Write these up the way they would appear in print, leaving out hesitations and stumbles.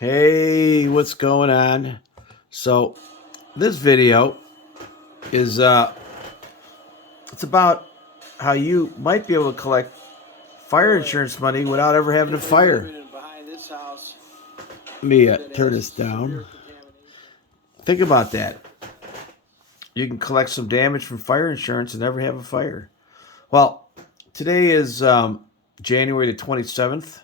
Hey, what's going on? So, this video is it's about how you might be able to collect fire insurance money without ever having a fire. Let me turn this down. Think about that. You can collect some damage from fire insurance and never have a fire. Well, today is January the 27th,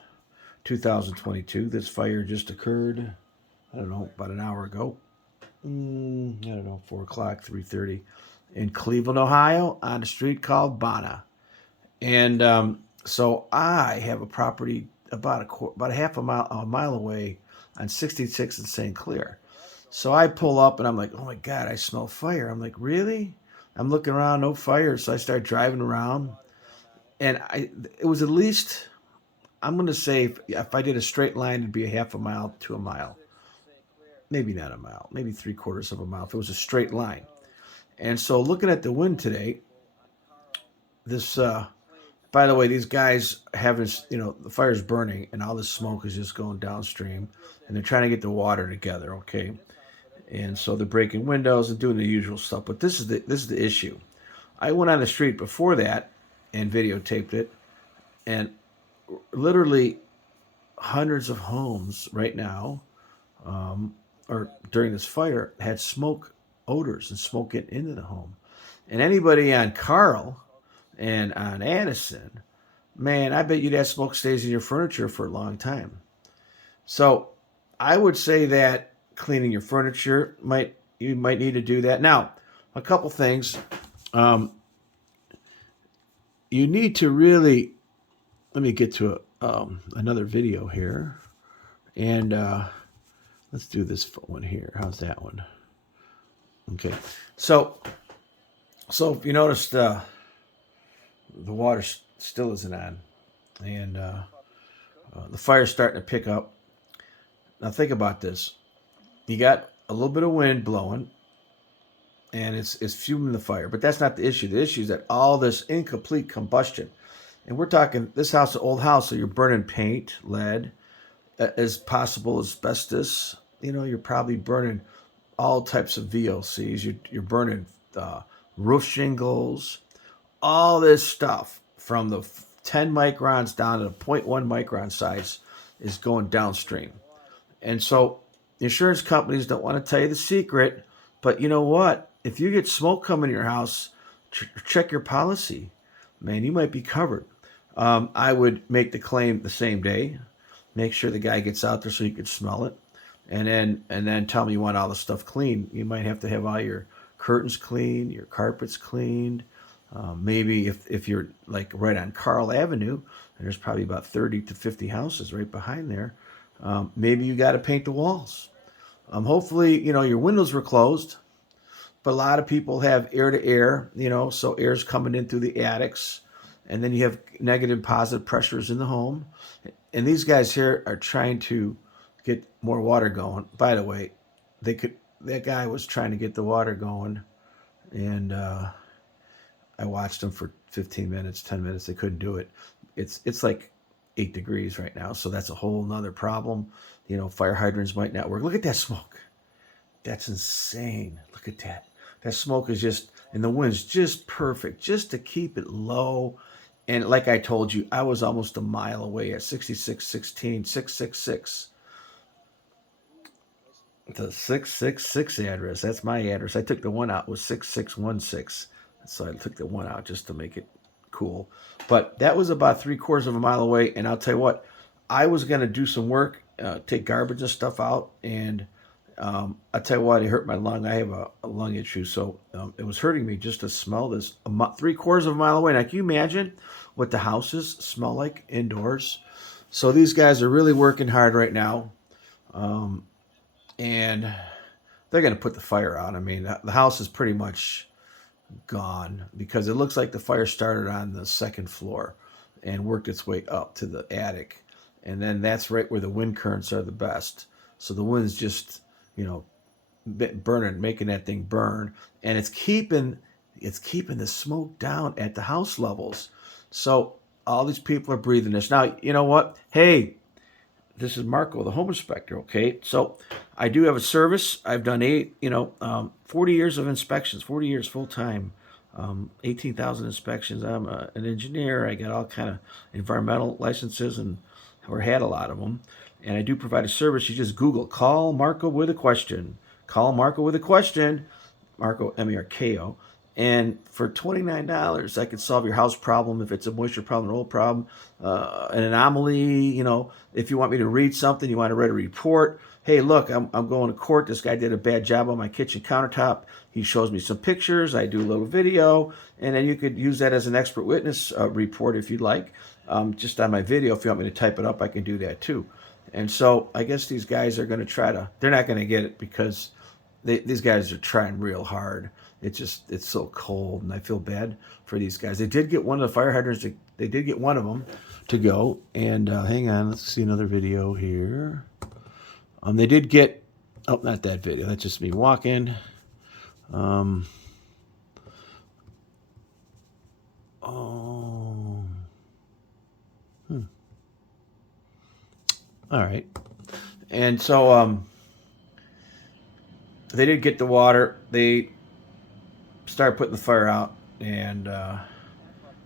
2022. This fire just occurred, I don't know, about an hour ago. I don't know, 4 o'clock, 3:30 in Cleveland, Ohio, on a street called Bonna. And so I have a property about a half a mile away on 66 in St. Clair. So I pull up and I'm like, oh my God, I smell fire. I'm like, really? I'm looking around, no fire. So I start driving around. And it was at least, I'm going to say, if I did a straight line, it'd be a half a mile to a mile. Maybe not a mile, maybe three-quarters of a mile if it was a straight line. And so looking at the wind today, this by the way, these guys having, the fire's burning and all this smoke is just going downstream and they're trying to get the water together, okay? And so they're breaking windows and doing the usual stuff. But this is the issue. I went on the street before that and videotaped it, and literally hundreds of homes right now, or during this fire, had smoke odors and smoke getting into the home. And anybody on Carl and on Addison, man, I bet you that smoke stays in your furniture for a long time. So I would say that cleaning your furniture you might need to do that. Now, a couple things. Um, you need to really let me get to another video here, and let's do this one here. How's that one? Okay, so if you noticed, the water still isn't on, and the fire's starting to pick up. Now think about this: you got a little bit of wind blowing, and it's fueling the fire. But that's not the issue. The issue is that all this incomplete combustion, and we're talking this house, an old house, so you're burning paint, lead, as possible asbestos. You're probably burning all types of VOCs. You're burning roof shingles, all this stuff from the 10 microns down to the zero point 0.1 micron size is going downstream. And so insurance companies don't want to tell you the secret, but you know what? If you get smoke coming in your house, check your policy. Man, you might be covered. I would make the claim the same day. Make sure the guy gets out there so you can smell it, and then tell me you want all the stuff clean. You might have to have all your curtains cleaned, your carpets cleaned. Maybe if you're like right on Carl Avenue, and there's probably about 30 to 50 houses right behind there, maybe you got to paint the walls. Hopefully, your windows were closed, but a lot of people have air to air, so air's coming in through the attics, and then you have negative, positive pressures in the home. And these guys here are trying to get more water going. By the way, that guy was trying to get the water going, and I watched them for 15 minutes, 10 minutes. They couldn't do it. It's like 8 degrees right now, so that's a whole nother problem. Fire hydrants might not work. Look at that smoke. That's insane. Look at that. That smoke is just, and the wind's just perfect, just to keep it low. And like I told you, I was almost a mile away at 6616 666. The 666 address. That's my address. I took the one out. It was 6616. So I took the one out just to make it cool. But that was about three-quarters of a mile away. And I'll tell you what, I was going to do some work, take garbage and stuff out. And I'll tell you what, it hurt my lung. I have a lung issue. So it was hurting me just to smell this three-quarters of a mile away. Now, can you imagine what the houses smell like indoors? So these guys are really working hard right now. Um, and they're going to put the fire out. I mean, the house is pretty much gone because it looks like the fire started on the second floor and worked its way up to the attic. And then that's right where the wind currents are the best. So the wind's just, you know, burning, making that thing burn, and it's keeping the smoke down at the house levels. So all these people are breathing this. Now, you know what? Hey, This is Marco, the home inspector. Okay, so I do have a service. I've done 40 years of inspections, 40 years full time, 18,000 inspections. I'm an engineer. I got all kind of environmental licenses and or had a lot of them. And I do provide a service. You just Google "call Marco with a question." Call Marco with a question. Marco, Marko. And for $29, I could solve your house problem if it's a moisture problem, an oil problem, an anomaly. If you want me to read something, you want to write a report. Hey, look, I'm going to court. This guy did a bad job on my kitchen countertop. He shows me some pictures. I do a little video, and then you could use that as an expert witness report if you'd like. Just on my video, if you want me to type it up, I can do that too. And so I guess these guys are going to they're not going to get it because these guys are trying real hard. It's so cold, and I feel bad for these guys. They did get one of the fire hydrants. They did get one of them to go. And hang on, let's see another video here. They did get. Oh, not that video. That's just me walking. Oh. All right. And so they did get the water. They started putting the fire out, and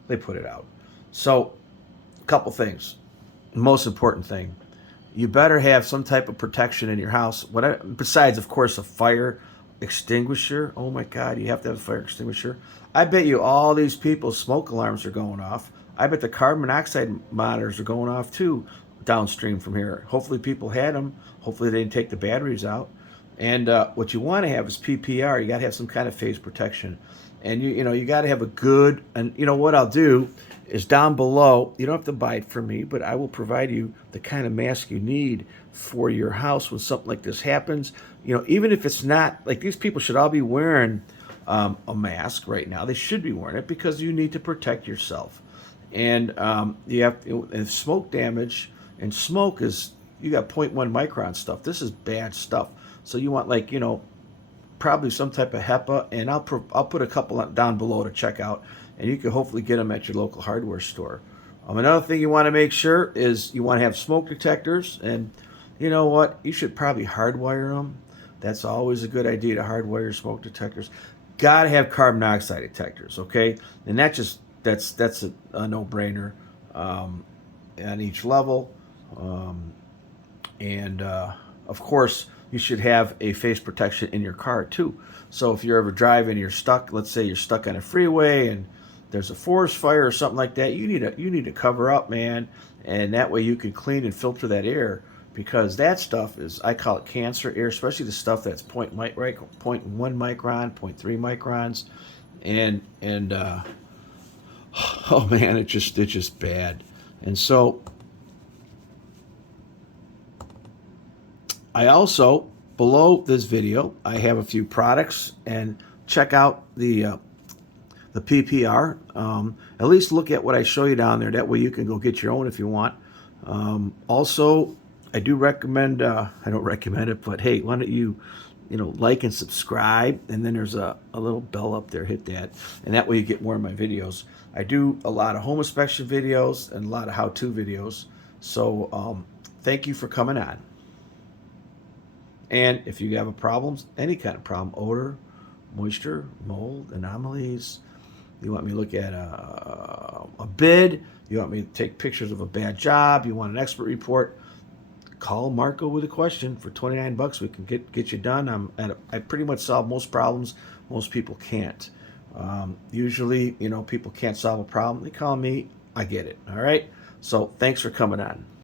they put it out. So a couple things. The most important thing, you better have some type of protection in your house. Besides, of course, a fire extinguisher. Oh my God, you have to have a fire extinguisher. I bet you all these people's smoke alarms are going off. I bet the carbon monoxide monitors are going off too downstream from here. Hopefully people had them. Hopefully they didn't take the batteries out. And what you want to have is PPR. You got to have some kind of phase protection. And you got to have a good, and what I'll do is down below, you don't have to buy it from me, but I will provide you the kind of mask you need for your house when something like this happens. Even if it's not, like, these people should all be wearing a mask right now. They should be wearing it because you need to protect yourself. And you have if smoke damage, and smoke is, you got 0.1 micron stuff. This is bad stuff. So you want, like, probably some type of HEPA, and I'll put a couple down below to check out, and you can hopefully get them at your local hardware store. Another thing you want to make sure is you want to have smoke detectors, and you know what? You should probably hardwire them. That's always a good idea to hardwire your smoke detectors. Got to have carbon monoxide detectors, okay? And that's a no-brainer on each level. Of course, you should have a face protection in your car too. So if you're ever driving, you're stuck. Let's say you're stuck on a freeway and there's a forest fire or something like that. You need to cover up, man, and that way you can clean and filter that air, because that stuff is, I call it cancer air, especially the stuff that's 0.1 micron, 0.3 microns, and oh man, it's just bad. And so I also, below this video, I have a few products, and check out the PPR. At least look at what I show you down there. That way you can go get your own if you want. Also, I do recommend, I don't recommend it, but hey, why don't you like and subscribe, and then there's a little bell up there, hit that, and that way you get more of my videos. I do a lot of home inspection videos and a lot of how-to videos. So thank you for coming on. And if you have a problem, any kind of problem, odor, moisture, mold, anomalies, you want me to look at a bid, you want me to take pictures of a bad job, you want an expert report, call Marco with a question. For $29, we can get you done. I pretty much solve most problems. Most people can't. Usually, people can't solve a problem. They call me. I get it. All right. So thanks for coming on.